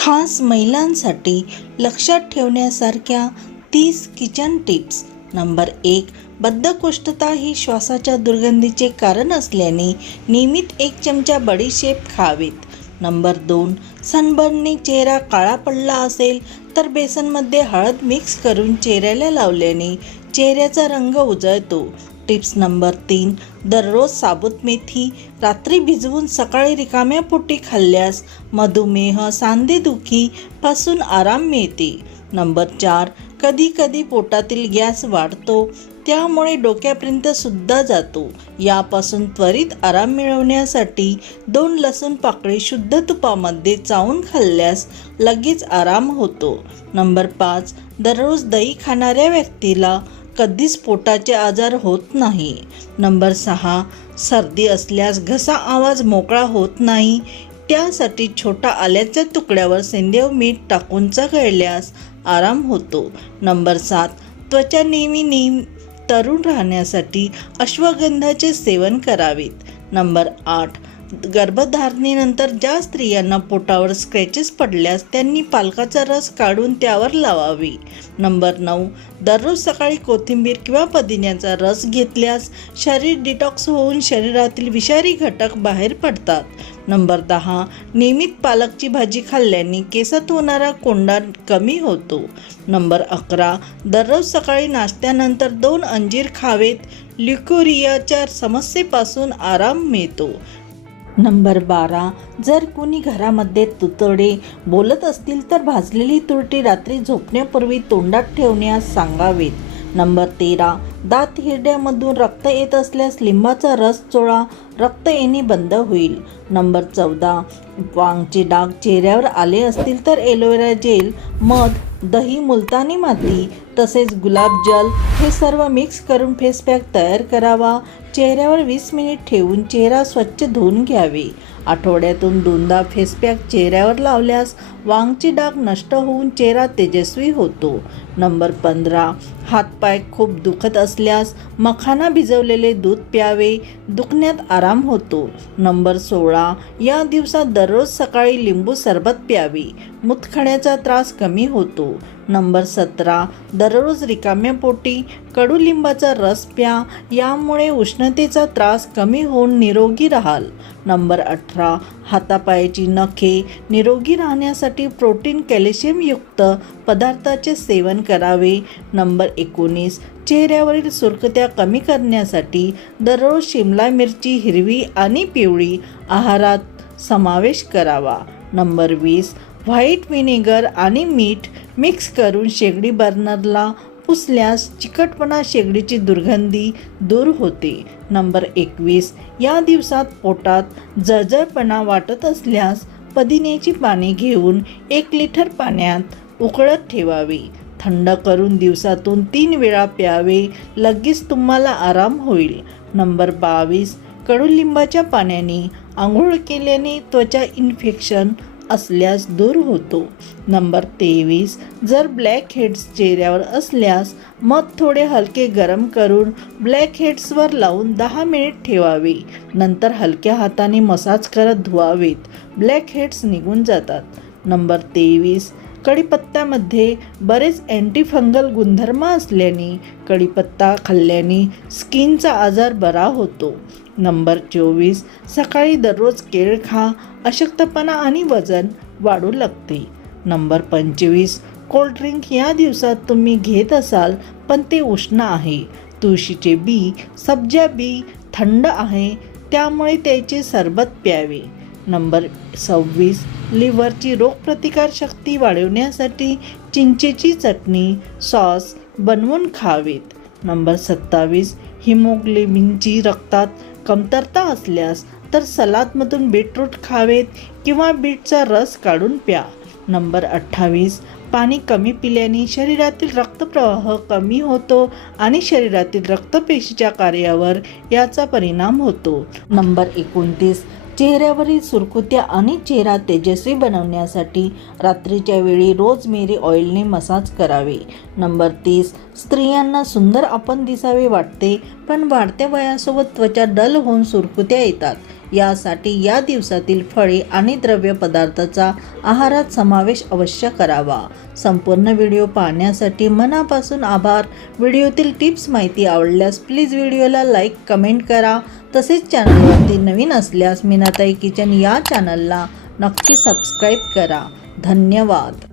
खास महिलांसाठी लक्षात ठेवण्यासारख्या 30 किचन टिप्स. नंबर 1. बद्धकोष्ठता ही श्वासाच्या दुर्गंधीचे कारण असल्याने नियमित 1 चमचा बडीशेप खावेत. नंबर 2. सनबर्नने चेहरा काळा पडला असेल तर बेसनमध्ये हळद मिक्स करून चेहऱ्याला लावल्याने चेहऱ्याचा रंग उजळतो. Tips number 3. दररोज साबूत मेथी रात्री भिजवून सकाळी रिकाम्या पोटी खाल्ल्यास मधुमेह, सांधेदुखी पासून आराम मिळते. नंबर 4. कधी पोटातील गॅस वाढतो, त्यामुळे डोक्यापर्यंत सुद्धा जातो. यापासून त्वरित आराम मिळवण्यासाठी 2 लसूण पाकळी शुद्ध तुपामध्ये चावून खाल्ल्यास लगेच आराम होतो. नंबर 5. दररोज दही खाणाऱ्या व्यक्तीला कधीच पोटाचे आजार होत नाही. नंबर 6. सर्दी असल्यास घसा आवाज मोकळा होत नाही, त्यासाठी छोटा आल्याच्या तुकड्यावर सेंधव मीठ टाकून चघळल्यास आराम होतो. नंबर 7. त्वचा नेहमी तरुण राहण्यासाठी अश्वगंधाचे सेवन करावेत. नंबर 8. गर्भधारणेनंतर ज्या स्त्रियांना पोटावर स्क्रॅचेस पडल्यास त्यांनी पालकाचा रस काढून त्यावर लावावे. नंबर 9. दररोज सकाळी कोथिंबीर किंवा पुदिन्याचा रस घेतल्यास शरीर डिटॉक्स होऊन शरीरातील विषारी घटक बाहेर पडतात. नंबर 10. नियमित पालकची भाजी खाल्ल्याने केसात होणारा कोंडा कमी होतो. नंबर 11. दररोज सकाळी नाश्त्यानंतर 2 अंजीर खावेत. ल्युकेरियाच्या समस्येपासून आराम मिळतो. नंबर 12. जर कुणी घरामध्ये तुतडे बोलत असतील तर भाजलेली तुरटी रात्री झोपण्यापूर्वी तोंडात ठेवण्यास सांगावेत. नंबर 13. दात हिरड्यामधून रक्त येत असल्यास लिंबाचा रस चोळा, रक्त येणे बंद होईल. नंबर 14. वांगचे डाग चेहऱ्यावर आले असतील तर एलोवेरा जेल, मध, दही, मुलतानी माती तसेच गुलाबजल हे सर्व मिक्स करून फेस पॅक तयार करावा. चेहऱ्यावर 20 मिनिट ठेवून चेहरा स्वच्छ धुवून घ्यावे. आठवड्यातून 2दा फेस पॅक चेहऱ्यावर लावल्यास वांगचे डाग नष्ट होऊन चेहरा तेजस्वी होतो. नंबर 15. हातपाय खूप दुखत असल्यास मखाना भिजवलेले दूध प्यावे, दुखण्यात आराम होतो. नंबर 16. या दिवसात दररोज सकाळी लिंबू सरबत प्यावे, मूतखड्याचा त्रास कमी होतो. नंबर 17. दररोज रिकाम्या पोटी कडुलिंबाचा रस प्या, यामुळे उष्णतेचा त्रास कमी होऊन निरोगी राहाल. नंबर 18. हातापायाची नखे निरोगी राहण्यासाठी प्रोटीन, कॅल्शियमयुक्त पदार्थाचे सेवन करावे. नंबर 19. चेहऱ्यावरील सुरकुत्या कमी करण्यासाठी दररोज शिमला मिरची हिरवी आणि पिवळी आहारात समावेश करावा. नंबर 20. व्हाईट व्हिनेगर आणि मीठ मिक्स करून शेगडी बर्नरला पुसल्यास चिकटपणा, शेगडीची दुर्गंधी दूर होते. नंबर 21. या दिवसात पोटात जळजळपणा वाटत असल्यास पुदिन्याची पाने घेऊन 1 लिटर पाण्यात उकळत ठेवावे. थंड करून दिवसातून 3 वेळा प्यावे, लगेच तुम्हाला आराम होईल. नंबर 22. कडुलिंबाच्या पाण्याने आंघोळ केल्याने त्वचा इन्फेक्शन असल्यास दूर होतो. नंबर 23. जर ब्लॅक हेड्स चेहऱ्यावर असल्यास मध थोडे हलके गरम करून ब्लॅक हेड्सवर लावून 10 मिनिट ठेवावे. नंतर हलक्या हाताने मसाज करत धुवावेत, ब्लॅक हेड्स निघून जातात. नंबर 23. कढीपत्त्यामध्ये बरेच अँटीफंगल गुणधर्म असल्याने कढीपत्ता खाल्ल्याने स्किनचा आजार बरा होतो. नंबर 24. सकाळी दररोज केळ खा, अशक्तपणा आणि वजन वाढू लागते. नंबर 25. कोल्ड्रिंक या दिवसात तुम्ही घेत असाल पण ते उष्ण आहे. तुळशीचे बी, सब्जा बी थंड आहे, त्यामुळे त्याचे सरबत प्यावे. नंबर 26. लिव्हरची रोगप्रतिकारशक्ती वाढवण्यासाठी चिंचेची चटणी, सॉस बनवून खावेत. नंबर 27. हिमोग्लोबिनची रक्तात कमतरता असल्यास तर सलादमधून बीटरूट खावेत किंवा बीटचा रस काढून प्या. नंबर 28. पाणी कमी पिल्याने शरीरातील रक्तप्रवाह कमी होतो आणि शरीरातील रक्तपेशीच्या कार्यावर याचा परिणाम होतो. नंबर 29. चेहऱ्यावरील सुरकुत्या आणि चेहरा तेजस्वी बनवण्यासाठी रात्रीच्या वेळी रोजमेरी ऑइलने मसाज करावे. नंबर 30. स्त्रियांना सुंदर आपण दिसावे वाटते, पण वाढत्या वयासोबत त्वचा डल होऊन सुरकुत्या येतात. यासाठी या दिवसातील फळे आणि द्रव्यपदार्थाचा आहारात समावेश अवश्य करावा. संपूर्ण व्हिडिओ पाहण्यासाठी मनापासून आभार. व्हिडिओतील टिप्स माहिती आवडल्यास प्लीज व्हिडिओला लाईक कमेंट करा. तसेच चॅनलवरती नवीन असल्यास मीनाताई किचन या चॅनलला नक्की सबस्क्राईब करा. धन्यवाद.